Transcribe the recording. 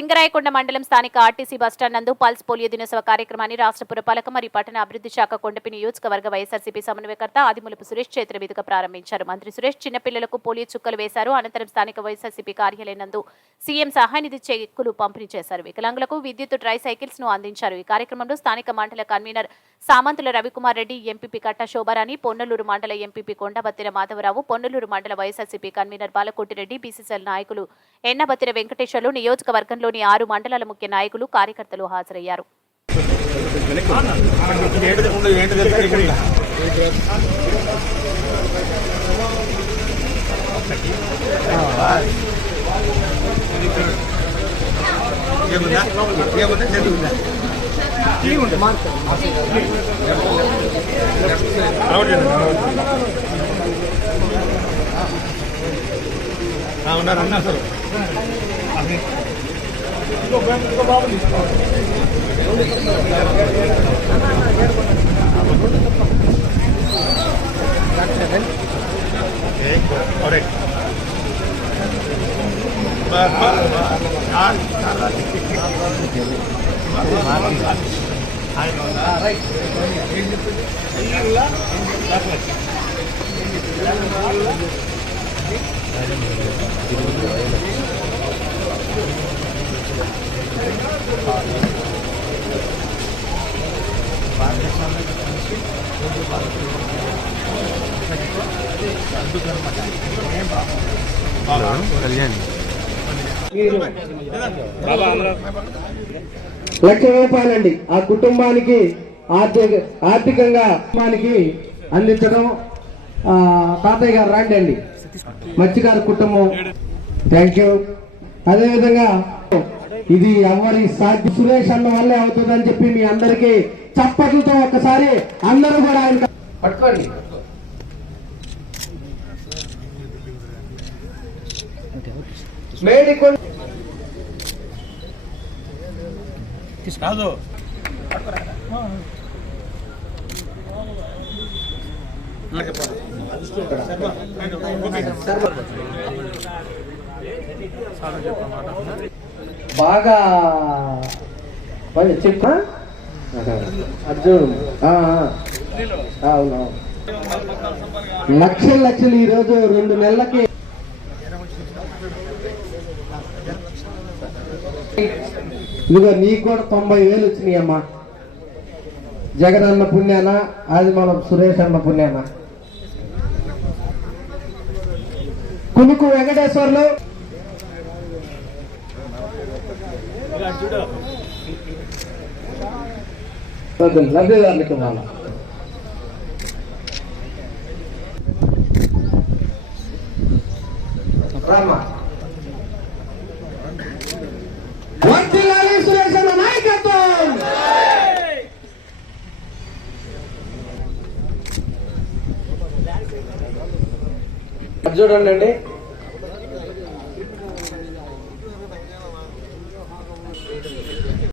సింగరాయకొండ మండలం స్థానిక RTC bus stand నందు పల్స్ పోలియో దినోత్సవ కార్యక్రమాన్ని రాష్ట్ర పురపాలక మరియు పట్టణ అభివృద్ధి శాఖ కొండపి నియోజకవర్గ వైఎస్ఆర్సీపీ సమన్వయకర్త ఆదిమూలపు సురేష్ చేతుల మీదుగా ప్రారంభించారు. మంత్రి సురేష్ చిన్నపిల్లలకు పోలియో చుక్కలు వేశారు. అనంతరం స్థానిక వైఎస్ఆర్సీపీ కార్యాలయం నందు సీఎం సహాయనిధి చెక్కులు పంపిణీ చేశారు. వికలాంగులకు విద్యుత్ ట్రై సైకిల్స్ను అందించారు. ఈ కార్యక్రమంలో స్థానిక మండల కన్వీనర్ సామంతుల రవికుమార్ రెడ్డి ఎంపీపీ కట్ట శోభారాణి పొన్నలూరు మండల ఎంపీపీ కొండబత్తిర మాధవరావు పొన్నలూరు మండల వైఎస్ఆర్సీపీ కన్వీనర్ బాలకోటిరెడ్డి బీసీసీఎల్ నాయకులు ఎన్నబత్తిర వెంకటేశ్వర్లు నియోజకవర్గంలోని ఆరు మండలాల ముఖ్య నాయకులు కార్యకర్తలు హాజరయ్యారు. ఏముందా? ఏముందా? చదువుందా ఉన్నారు అన్న అసలు కరెక్ట్ బస్ Hai, kalian. లక్ష రూపాయలండి. ఆ కుటుంబానికి ఆర్థిక ఆర్థికంగా కుటుంబానికి అందించడం తాతయ్య గారు రాండి అండి. మత్స్యకారు కుటుంబం. థ్యాంక్ యూ అదేవిధంగా ఇది ఎవరి సాధ్య? సురేష్ అన్న వల్లే అవుతుందని చెప్పి మీ అందరికీ చప్పట్లతో ఒక్కసారి అందరూ కూడా ఆయన పట్టుకోండి. కాదు బాగా చెప్పా. అర్జున్. ఆ, ఆ. అవును. లక్షలు లక్షలు ఈ రోజు రెండు నెలలకి ఇదిగో నీకు కూడా తొంభై వేలు వచ్చినాయి అమ్మా. జగన్ అన్న పుణ్యాన ఆదిమాలం సురేష్ అన్న పుణ్యాన? కునుకు వెంకటేశ్వర్లు. వద్దు, లబ్ధిదారులకు ఇవ్వాలి రామా వర్ధిల్లాలి సురేష్ అన్న నాయకత్వం అది చూడండి అండి.